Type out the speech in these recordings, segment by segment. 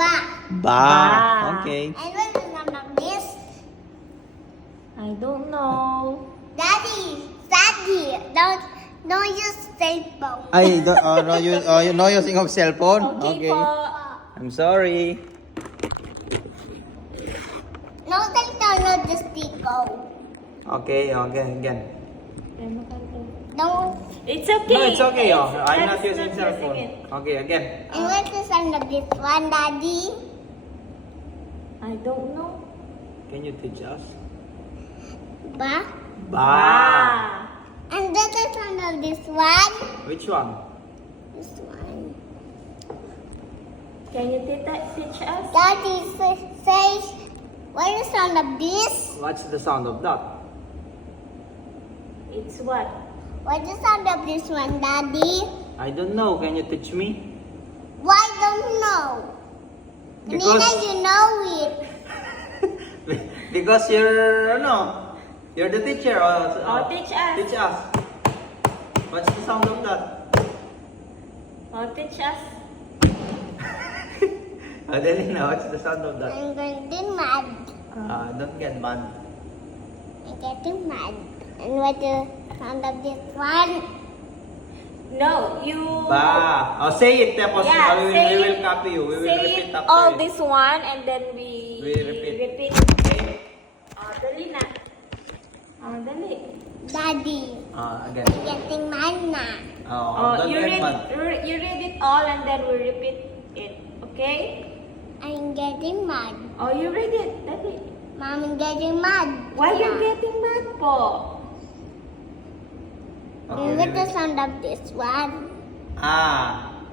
Ba. Ba. Ba. Okay. And what's the sound of this? I don't know. Daddy. Don't use cell phone. Ay, no using of cellphone? Okay, po. I'm sorry. No cell phone, no just Tico. Okay, again. No. It's okay. No, it's okay. I'm not Dad's using cellphone. it. Okay, again. And what's the sound of this one, Daddy? I don't know. Can you teach us? Ba. Ba. And what's the sound of this one? Which one? This one. Can you teach us? Daddy says, what is the sound of this? What's the sound of that? It's what? What is the sound of this one, Daddy? I don't know. Can you teach me? Why don't you know? Because- Nina, you know it. Because you're the teacher. Oh, teach us. Teach us. What's the sound of that? Oh, teach us. Adelina, what's the sound of that? I'm getting mad. Don't get mad. I'm getting mad. And what the sound of this one? No, you. Ba. Oh, say it, tapos Yeah, we say will it. copy you. We will Say repeat it after all you. this one and then we repeat. Okay? Oh, dali na. Oh, dali. Daddy, Again. I'm getting mad na. Oh, Don't you get read, mad. you read it all and then we repeat it. Okay? I'm getting mad. Oh, you read it. Dali. Mom, I'm getting mad. Why you getting mad po? And what the sound of this one?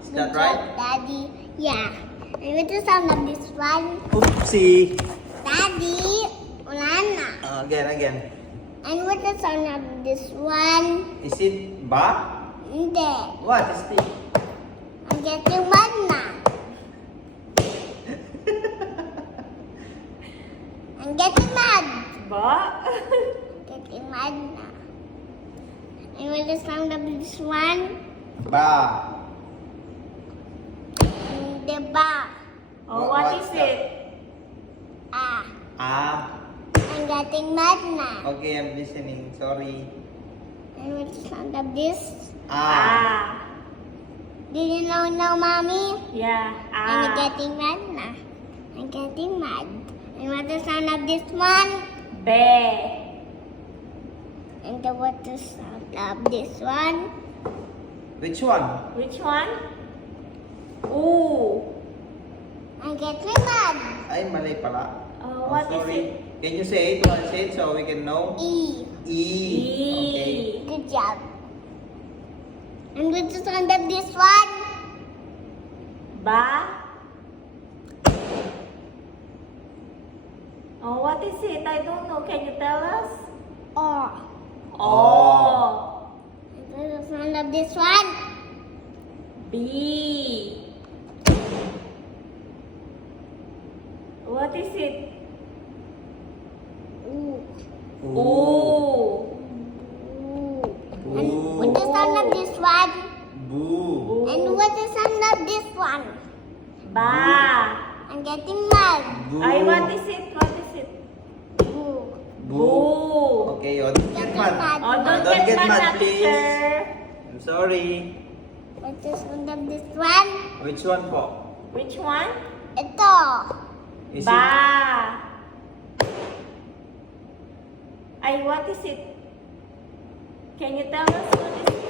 Is that Good right? job, Daddy. Yeah. And what the sound of this one? Oopsie. Daddy, wala na. Again. And what the sound of this one? Is it ba? Hindi. What is it? I'm getting mad na. I'm getting mad. Ba? Getting mad na. And what the sound of this one? Ba. Hindi ba? Oh, What- what is what's that? it? I'm getting mad na. Okay, I'm listening. Sorry. And what the sound of this? Did you know now, Mommy? Yeah. I'm getting mad na. I'm getting mad. And what the sound of this one? Be. And what the sound of this one? Which one? Which one? Ooh. I'm getting mad. Ay, mali pala. Oh, what is sorry. it? Can you say it? Say it so we can know? E. E. Okay. Good job. And what's the sound of this one? Ba? Oh, what is it? I don't know. Can you tell us? Oh. Oh. And what's the sound of this one? B. What is it? Ooh. Ooh. Ooh. And what's the sound of this one? Boo. And what's the sound of this one? Ba. I'm getting mad. Boo. Ay, what is it? What is it? Ooh. Boo. Okay, don't get mad. Oh, don't Don't get get mad, mad, na, please. teacher. I'm sorry. What's the sound of this one? Which one po? Which one? Ito. Is Ba. it? Ay, what is it? Can you tell us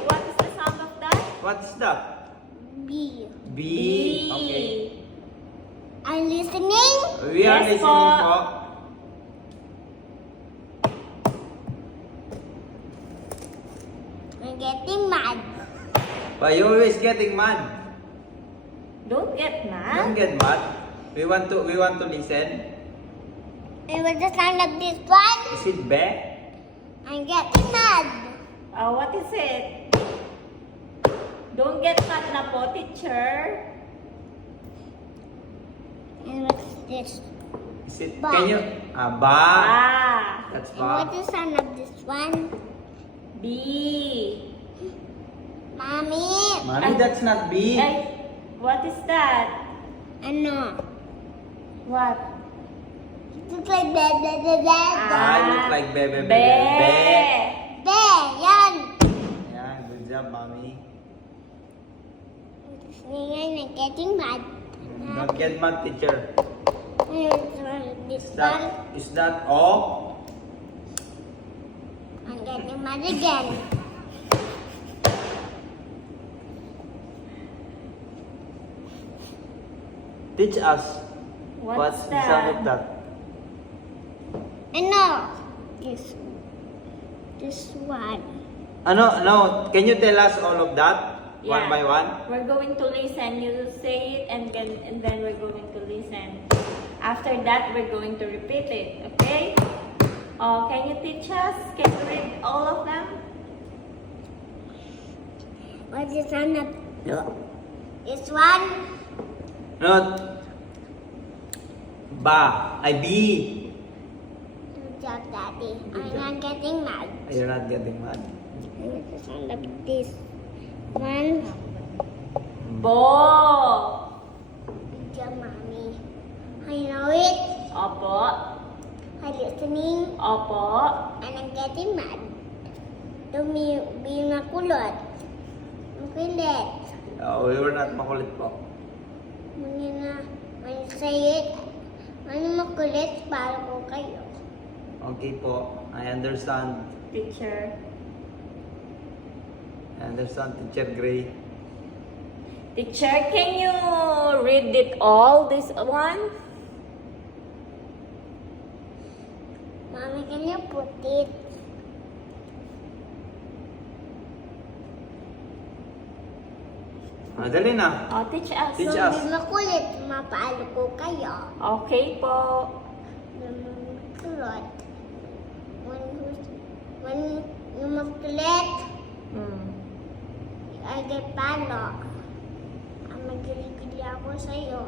what is the sound of that? What's that? B. B. Okay. Are you listening? We are Yes, listening po. po. I'm getting mad. But you're always getting mad. Don't get Don't mad. get mad. We want to listen. And what's the sound of this one? Is it be? I'm getting mad. What is it? Don't get mad na po, teacher. And what's this? Is it? Ba. Can you? Ba. Ah. That's And what's ba. the sound of this one? B. Mommy. Mommy, that's not B. Ay, what is that? Ano? What? Looks like bebe. Look like bebe, bebe. Be. Be, yan. Yan, good job, mommy. Ngayon, I'm getting mad. Don't get mad, teacher. This one, Is that all? I'm getting mad again. Teach us. What's the sound of that? And no, this one. No. Can you tell us all of that? One Yeah. by one? We're going to listen. You say it and then we're going to listen. After that, we're going to repeat it. Okay? Can you teach us? Can you read all of them? What's the sound of Yeah. this one? No. Ba. Ay, B. Good job, Daddy. I'm not getting mad. You're not getting mad. What's the sound of this one? Bo. Good job, Mommy. I know it. Opo. I'm listening. Opo. And I'm getting mad. Be makulot. Makulit. We were not makulit po. When you say it, when makulit, para ko kayo. Okay po. I understand. Teacher. I understand, Teacher Gray. Teacher, can you read it all, this one? Mommy, can you put it? Dali na. Teach us. Teach So, us. be makulit, mapalo ko kayo. Okay po. Makulot. When you makulit, Hmm. I get palo. Ang magili-gili ako sa'yo.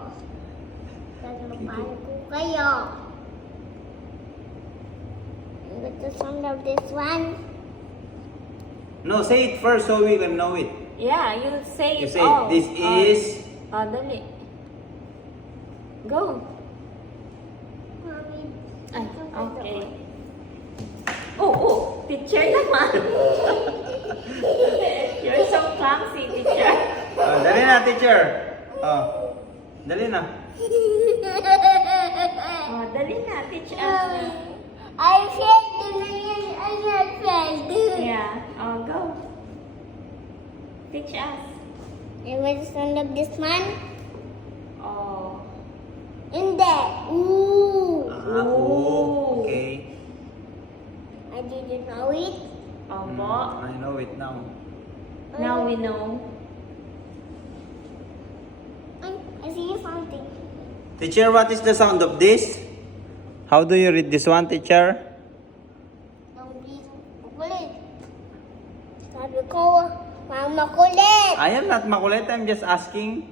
Dahil mapalo ko kayo. What's the sound of this one? No, say it first so we can know it. Yeah, you say You it say, all. this is... Dali. Go. Mommy, Ay, okay. Oh, teacher naman. You're so clumsy, teacher. Dali na, teacher. Dali na. Dali na, teach us. I failed. I failed. Yeah, go. Teach us. And what's the sound of this one? Oh. Hindi. Ooh. Oh, okay. I didn't know it. Opo. I know it now. Now we know. I see something. Teacher, what is the sound of this? How do you read this one, teacher? Don't be makulit. Sabi ko, makulit. I am not makulit. I'm just asking.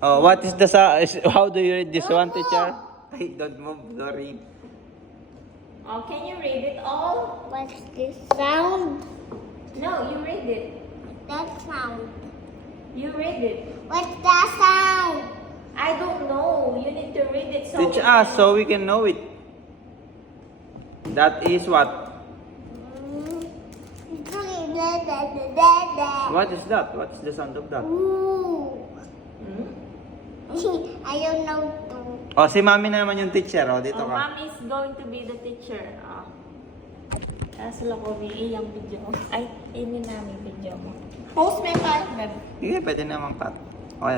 What is the how do you read this one, teacher? I don't move, sorry. Can you read it all? What's this sound? No, you read it. That sound. You read it. What's that sound? I don't know. You need to read it. Teach us so we can know it. That is what? What is that? What is the sound of that? Ooh. Hmm? I don't know too. Si mami na naman yung teacher. Dito ka. Mommy is going to be the teacher. Sila ko iyang video. Ay, ini namin video mo. Post mo tayo, babe. Sige, pwede naman pat. Okay.